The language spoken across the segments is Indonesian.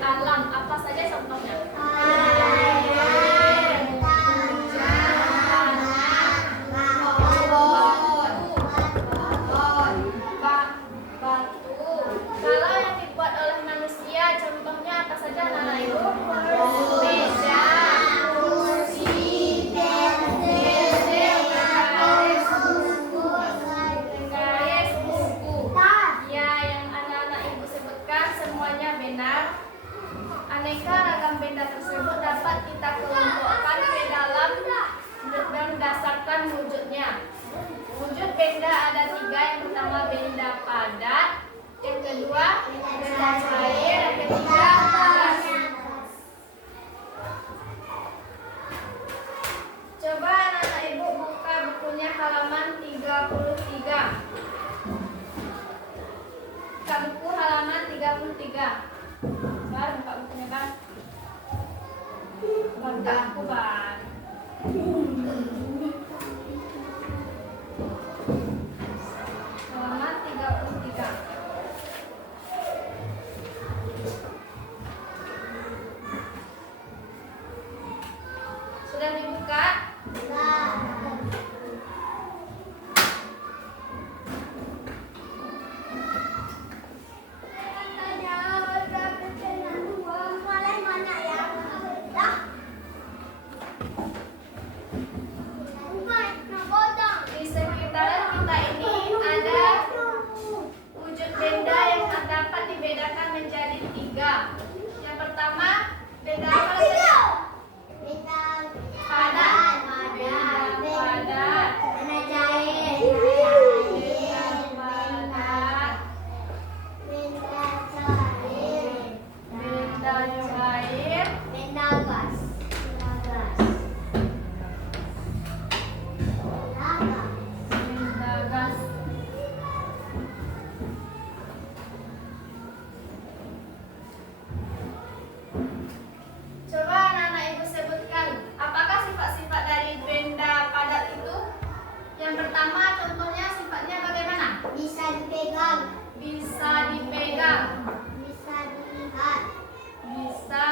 alam. Apa saja contohnya? Kalau yang dibuat oleh manusia, contohnya apa saja anak-anak ibu? Meja, kursi, garis, buku. Ya, yang anak-anak ibu sebutkan semuanya benar. Aneka ragam benda tersebut dapat kita kelompokkan ke dalam berdasarkan wujudnya. Wujud benda ada 3. Yang pertama benda padat, yang kedua benda cair, yang ketiga gas. Coba anak-anak ibu buka bukunya halaman 33. Buka buku halaman 33. Bang, buka bukunya bang. Bang, buka buku bang. Halaman 33. Sudah dibuka? Di sekitaran kita ini ada wujud benda yang dapat dibedakan menjadi 3. Yang pertama, benda apa saja? Padat. Benda padat. Benda cair. Benda gas. Coba anak-anak ibu sebutkan apakah sifat-sifat dari benda padat itu? Yang pertama contohnya sifatnya bagaimana? Bisa dipegang, Bisa dipegang. bisa dilihat, Bisa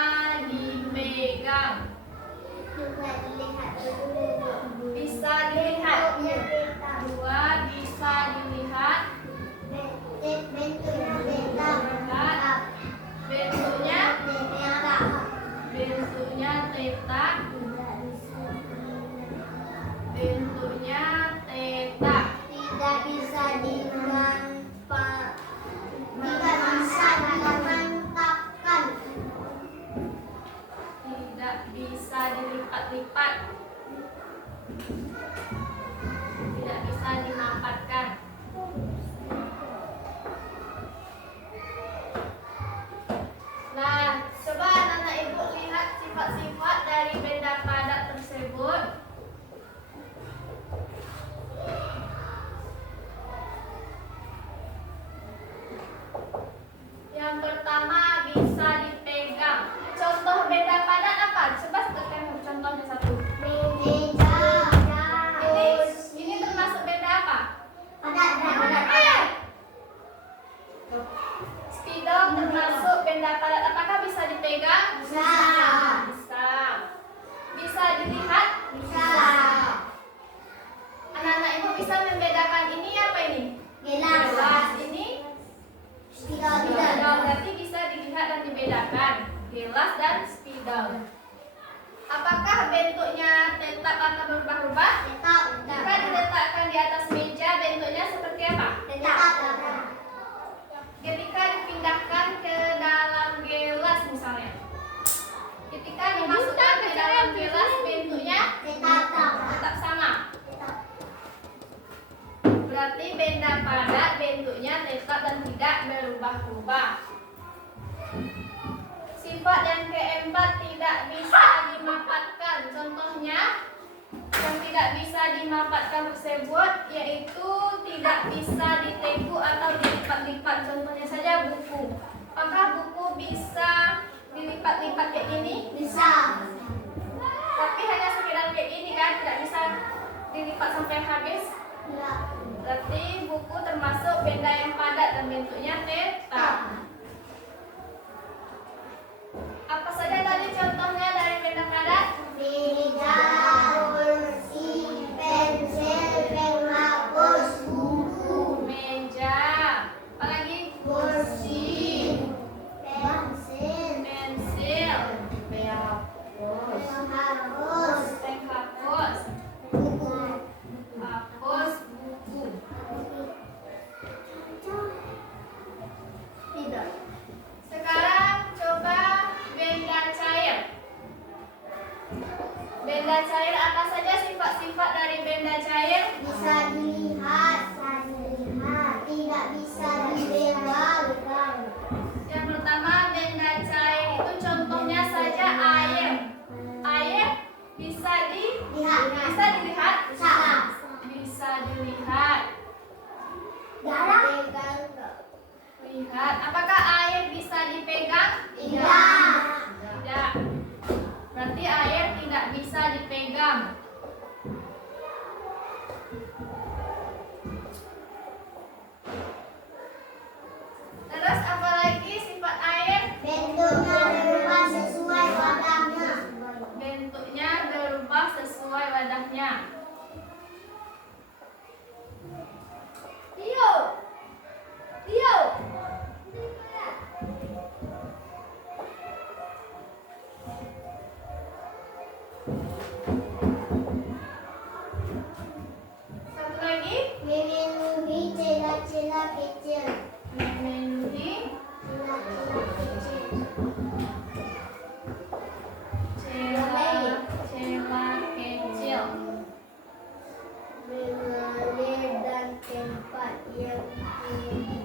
dipegang. juga dilihat dulu. Bisa dilihat. Bentuknya beda, 2. Bisa dilihat. bentuknya beda, Lihat. Bentuknya beda, bentuknya tetak. Bentuknya tetak. tidak bisa dimantapkan, tidak bisa dimantapkan, Tidak bisa dilipat-lipat. Tidak bisa dimampatkan. Nah, coba anak-anak ibu lihat sifat-sifat dari benda padat tersebut. Yang pertama bisa dipegang. Contoh benda padat apa? Coba sebutkan contohnya satu. meja, Ini termasuk benda apa? padat, Spidol termasuk benda padat. Apakah bisa dipegang? bisa, Bisa. Bisa dilihat? bisa, Anak-anak ibu bisa membedakan ini apa ini? gelas, Ini tidak, spidol. Berarti bisa dilihat dan dibedakan. Gelas dan spidol. Apakah bentuknya tetap atau berubah-ubah? tetap, Jika diletakkan di atas meja, bentuknya seperti apa? tetap, Ketika dipindahkan ke dalam gelas misalnya. Ketika dimasukkan ke dalam gelas, bentuknya tetap sama. Berarti benda padat bentuknya tetap dan tidak berubah-ubah. Sifat yang keempat tidak bisa dimapatkan. Contohnya yang tidak bisa dimapatkan tersebut yaitu tidak bisa ditegu atau dilipat-lipat. Contohnya saja buku. Apakah buku bisa dilipat-lipat kayak gini? bisa, Tapi hanya sekedar kayak gini kan, tidak bisa dilipat sampai habis. tidak, Berarti buku termasuk benda yang padat dan bentuknya tetap. benda cair? Bisa dilihat. Tidak bisa dipegang. Yang pertama, benda cair itu contohnya saja air. Air bisa Lihat. bisa dilihat? Bisa. Bisa dilihat. Darah. Lihat. Apakah air bisa dipegang? Tidak. Tidak. Berarti air tidak bisa dipegang. Terus apa lagi sifat air? Bentuknya berubah sesuai wadahnya. Bentuknya berubah sesuai wadahnya. Tio. Satu lagi, Memenuhi celah-celah kecil. memenuhi Celah-celah kecil. celah kecil. Mengalir dan tempat yang tinggi.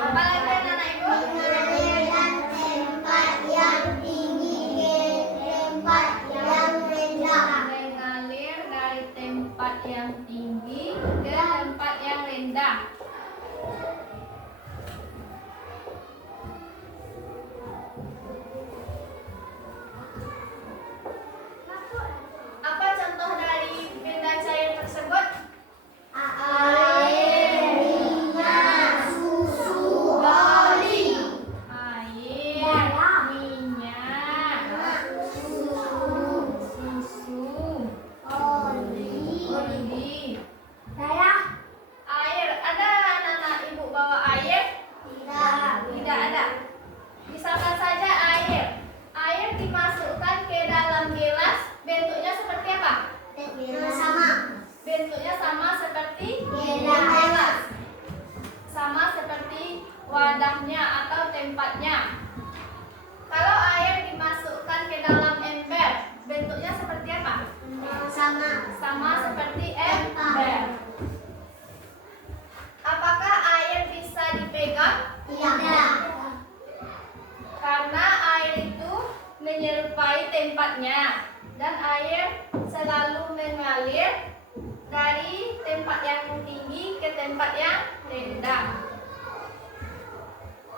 Apa lagi anak ibu? Mengalir dan tempat yang tinggi ke tempat yang rendah. Mengalir dari tempat yang tinggi ke tempat yang rendah. Apa contoh dari benda cair tersebut? Air, minyak, susu, oli. Air, Darah. minyak, susu, Oli. darah. Air, ada anak-anak ibu bawa air? Tidak ada. Misalkan saja air. Air dimasukkan ke dalam gelas, bentuknya seperti apa? Sama. Bentuknya sama seperti Gelas. sama seperti wadahnya atau tempatnya. Kalau air dimasukkan ke dalam ember, bentuknya seperti apa? Sama. Sama seperti ember. Apakah air bisa dipegang? Tidak. Karena air itu menyerupai tempatnya dan air selalu mengalir dari tempat yang tinggi ke tempat yang rendah.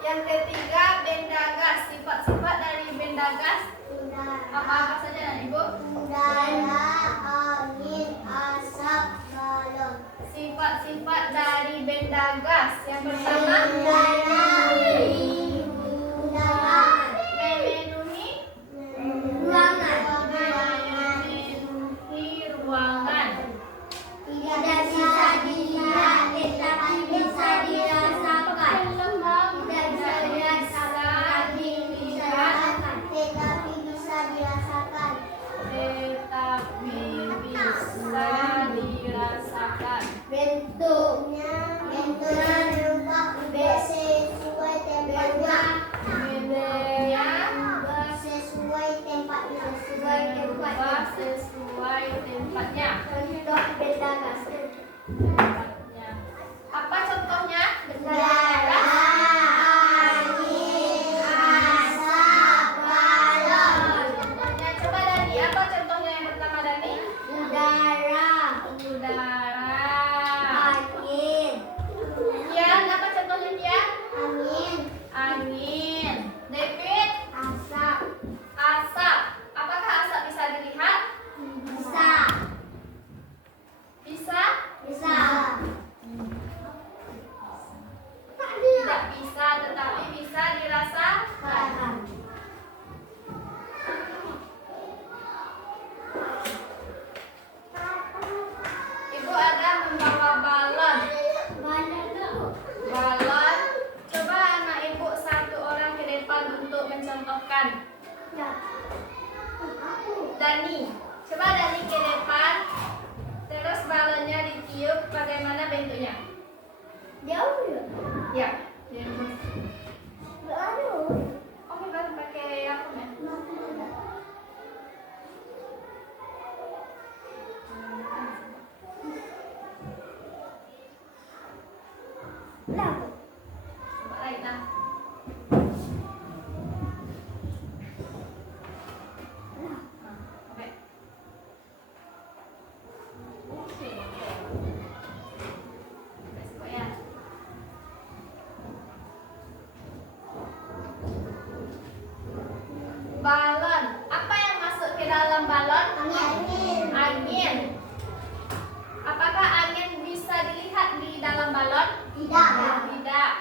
Yang ketiga, benda gas. Sifat-sifat dari benda gas apa saja Ibu? Udara, angin, asap, balon. Sifat-sifat dari benda gas. Yang pertama, Udara, memenuhi ruangan. memenuhi ruangan. Tidak bisa dilihat, tetapi bisa dirasakan. Tidak bisa dirasakan, tetapi bisa dirasakan. Tetapi bisa dirasakan. Bentuknya berubah sesuai tempatnya. Bentuknya Sesuai tempatnya. berubah sesuai tempatnya. Contoh benda gas. Tempatnya. Apa contohnya? Udara, angin, asap, balon. Contohnya coba Dani. Apa contohnya yang pertama Dani? Udara, Udara. angin, Kian, apa contohnya Kian? angin, Angin. David? asap, Asap. Apakah asap bisa dilihat? bisa, Bisa? bisa. Tidak bisa, tetapi bisa dirasakan. Ibu ada membawa balon. Balon. Coba anak ibu satu orang ke depan untuk mencontohkan. Dani. Coba Dani ke depan. Terus balonnya ditiup. Bagaimana bentuknya? Jauh ya? Ya. Nggak ada. Oh, bukan pakai apa ya? Balon. Apa yang masuk ke dalam balon? Angin. Angin. Apakah angin bisa dilihat di dalam balon? Tidak. Tidak.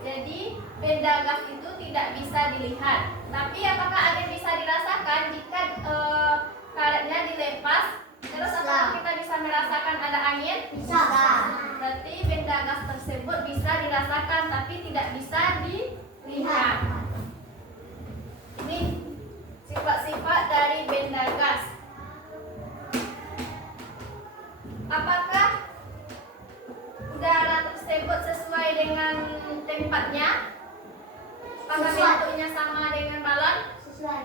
Jadi benda gas itu tidak bisa dilihat. Tapi apakah angin bisa dirasakan jika karetnya dilepas? Terus Bisa. apakah kita bisa merasakan ada angin? Bisa. Berarti benda gas tersebut bisa dirasakan tapi tidak bisa dilihat. Ini sifat-sifat dari benda gas. Apakah udara tersebut sesuai dengan tempatnya? Apakah Sesuai. bentuknya sama dengan balon? Sesuai.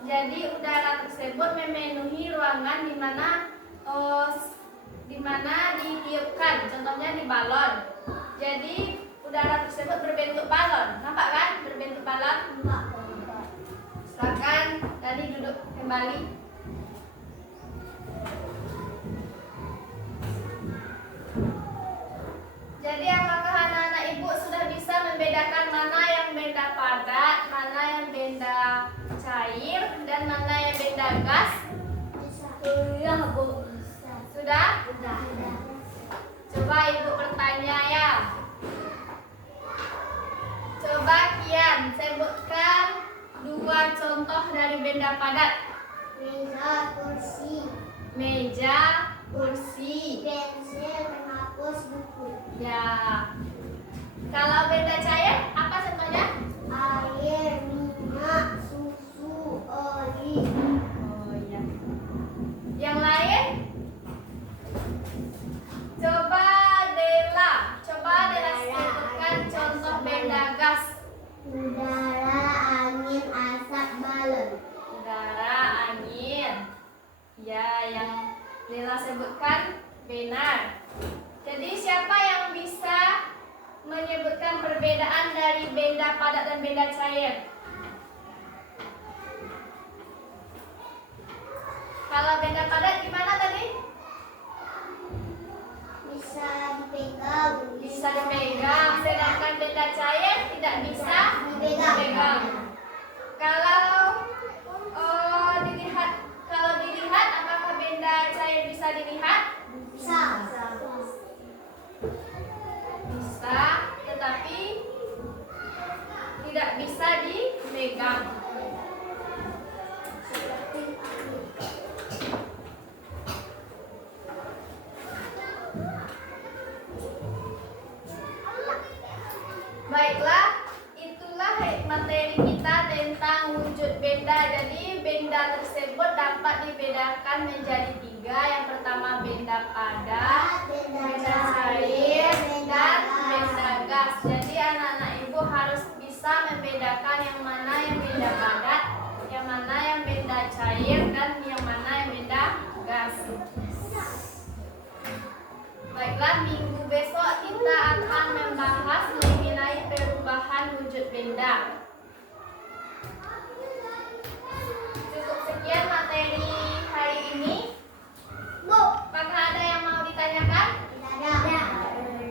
Jadi udara tersebut memenuhi ruangan di mana ditiupkan, contohnya di balon. Jadi udara tersebut berbentuk balon, nampak kan? Berbentuk balon. Silakan tadi duduk kembali. Jadi apakah anak-anak ibu sudah bisa membedakan mana yang benda padat, mana yang benda cair, dan mana yang benda gas? Iya, Bu. Sudah? Sudah. Coba ibu bertanya ya. Coba Kian sebutkan 2 contoh dari benda padat. Meja, kursi, Meja, kursi. pensil, penghapus buku, Ya. Kalau benda cair, apa contohnya? air, minyak, susu, oli. Oh iya. Yang lain? Coba Dela sebutkan contoh benda gas. Udara, angin, asap, balon. Udara, angin. Ya, yang Dela sebutkan benar. Jadi siapa yang bisa menyebutkan perbedaan dari benda padat dan benda cair? Kalau benda padat gimana tadi? Bisa dipegang. Bisa dipegang, sedangkan benda cair tidak bisa dipegang. Kalau dilihat, apakah benda cair bisa dilihat? Bisa. Bisa, tetapi tidak bisa dipegang. Baiklah, itulah materi kita tentang wujud benda. Jadi benda tersebut dapat dibedakan menjadi 3. Yang pertama benda padat, benda cair, dan benda gas. Jadi anak-anak ibu harus bisa membedakan yang mana yang benda padat, yang mana yang benda cair, dan yang mana yang benda gas. Baiklah, minggu besok kita akan membahas mengenai perubahan wujud benda. Cukup sekian materi hari ini. Bu. Apakah ada yang mau ditanyakan? Tidak ada.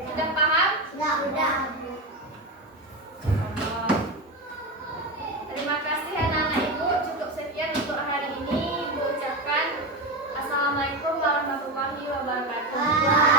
Sudah paham? Sudah. Terima kasih anak-anak ibu. Cukup sekian untuk hari ini. Ibu ucapkan Assalamualaikum warahmatullahi wabarakatuh.